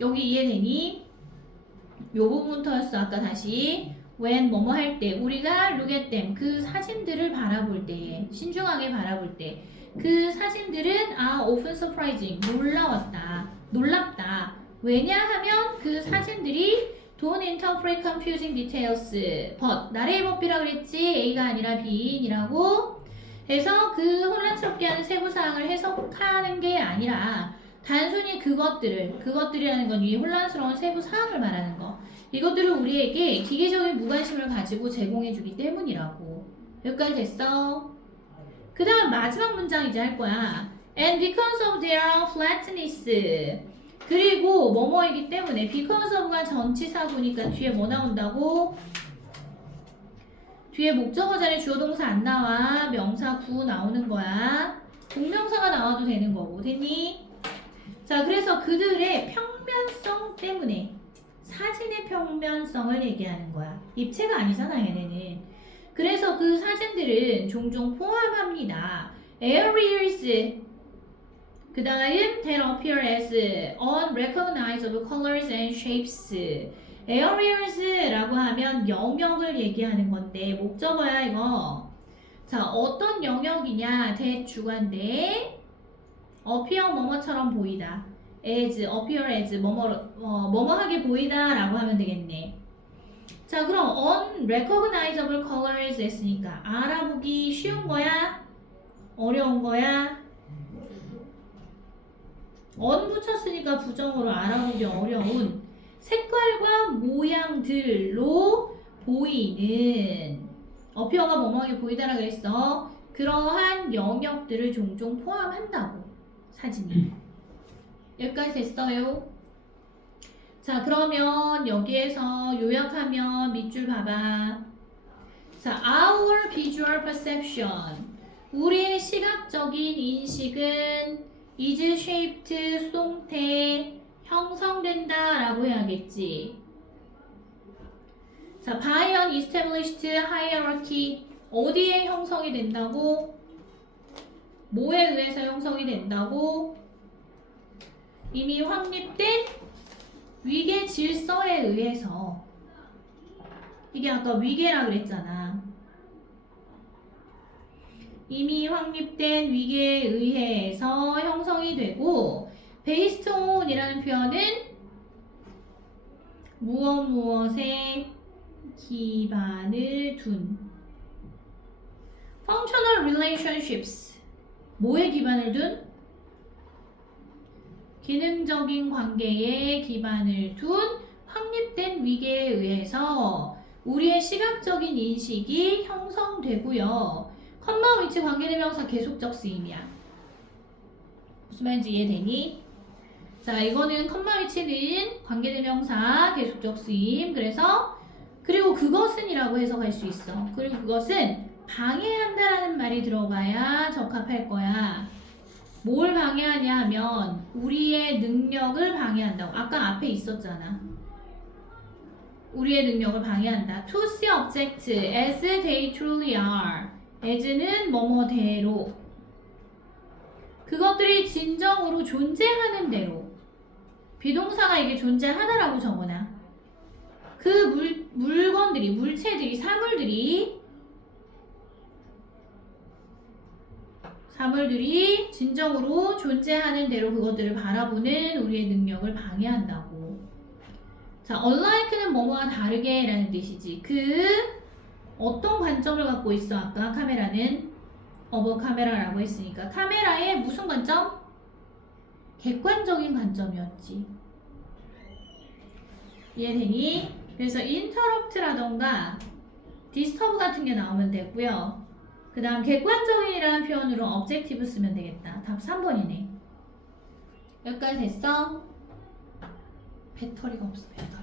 여기 이해되니? 요 부분부터였어. 아까 다시. when 뭐뭐 할 때 우리가 look at them. 그 사진들을 바라볼 때에 신중하게 바라볼 때. 그 사진들은 아 often surprising. 놀라웠다. 놀랍다. 왜냐하면 그 사진들이 don't interpret confusing details. but. 나래의 법비라 그랬지. A가 아니라 B인이라고. 해서 그 혼란스럽게 하는 세부 사항을 해석하는 게 아니라 단순히 그것들을 그것들이라는 건 이 혼란스러운 세부 사항을 말하는 거. 이것들을 우리에게 기계적인 무관심을 가지고 제공해주기 때문이라고. 여기까지 됐어? 그 다음 마지막 문장 이제 할 거야. And because of their flatness. 그리고 뭐뭐이기 때문에 because of가 전치사구니까 뒤에 뭐 나온다고? 뒤에 목적어 자리에 주어 동사 안 나와. 명사 구 나오는 거야. 동명사가 나와도 되는 거고. 됐니? 자 그래서 그들의 평면성 때문에 사진의 평면성을 얘기하는 거야. 입체가 아니잖아 얘네는. 그래서 그 사진들은 종종 포함합니다. Areas 그 다음 that appear as unrecognizable colors and shapes. Areas라고 하면 영역을 얘기하는 건데 목적어야 이거. 자 어떤 영역이냐? 대주관대 appear 뭐뭐처럼 보이다. as appear as 뭐뭐 어, 뭐뭐하게 보이다 라고 하면 되겠네. 자 그럼 unrecognizable colors 했으니까 알아보기 쉬운 거야? 어려운 거야? 언 붙였으니까 부정으로 알아보기 어려운 색깔과 모양들로 보이는 어피어가 뭐뭐하게 보이다라 그랬어. 그러한 영역들을 종종 포함한다고 사진이. 여기까지 됐어요. 자 그러면 여기에서 요약하면 밑줄 봐봐. 자 our visual perception 우리의 시각적인 인식은 is shaped 수동태 형성된다 라고 해야겠지. 자, by an established hierarchy 어디에 형성이 된다고? 뭐에 의해서 형성이 된다고? 이미 확립된 위계 질서에 의해서 이게 아까 위계라 그랬잖아. 이미 확립된 위계에 의해서 형성이 되고 on이라는 표현은 무엇 무엇에 기반을 둔 functional relationships 뭐에 기반을 둔? 기능적인 관계에 기반을 둔 확립된 위계에 의해서 우리의 시각적인 인식이 형성되고요. 컴마 위치 관계대명사 계속적 쓰임이야. 무슨 말인지 이해되니? 자, 이거는 컴마 위치는 관계대명사 계속적 쓰임. 그래서 그리고 그것은이라고 해석할 수 있어. 그리고 그것은 방해한다라는 말이 들어가야 적합할 거야. 뭘 방해하냐 하면 우리의 능력을 방해한다고. 아까 앞에 있었잖아. 우리의 능력을 방해한다. To see object as they truly are. as는 뭐뭐대로. 그것들이 진정으로 존재하는 대로. 비동사가 이게 존재하다라고 적어놔. 그 물, 물건들이, 물체들이, 사물들이 사물들이 진정으로 존재하는 대로 그것들을 바라보는 우리의 능력을 방해한다고. 자, unlike는 뭐뭐와 다르게 라는 뜻이지. 그 어떤 관점을 갖고 있어? 아까 카메라는 어버 카메라라고 했으니까 카메라의 무슨 관점? 객관적인 관점이었지. 이해되니? 그래서 interrupt라던가 disturb 같은 게 나오면 되고요. 그 다음 객관적인이라는 표현으로 objective 쓰면 되겠다. 답 3번이네. 여기까지 됐어? 배터리가 없어, 배터리.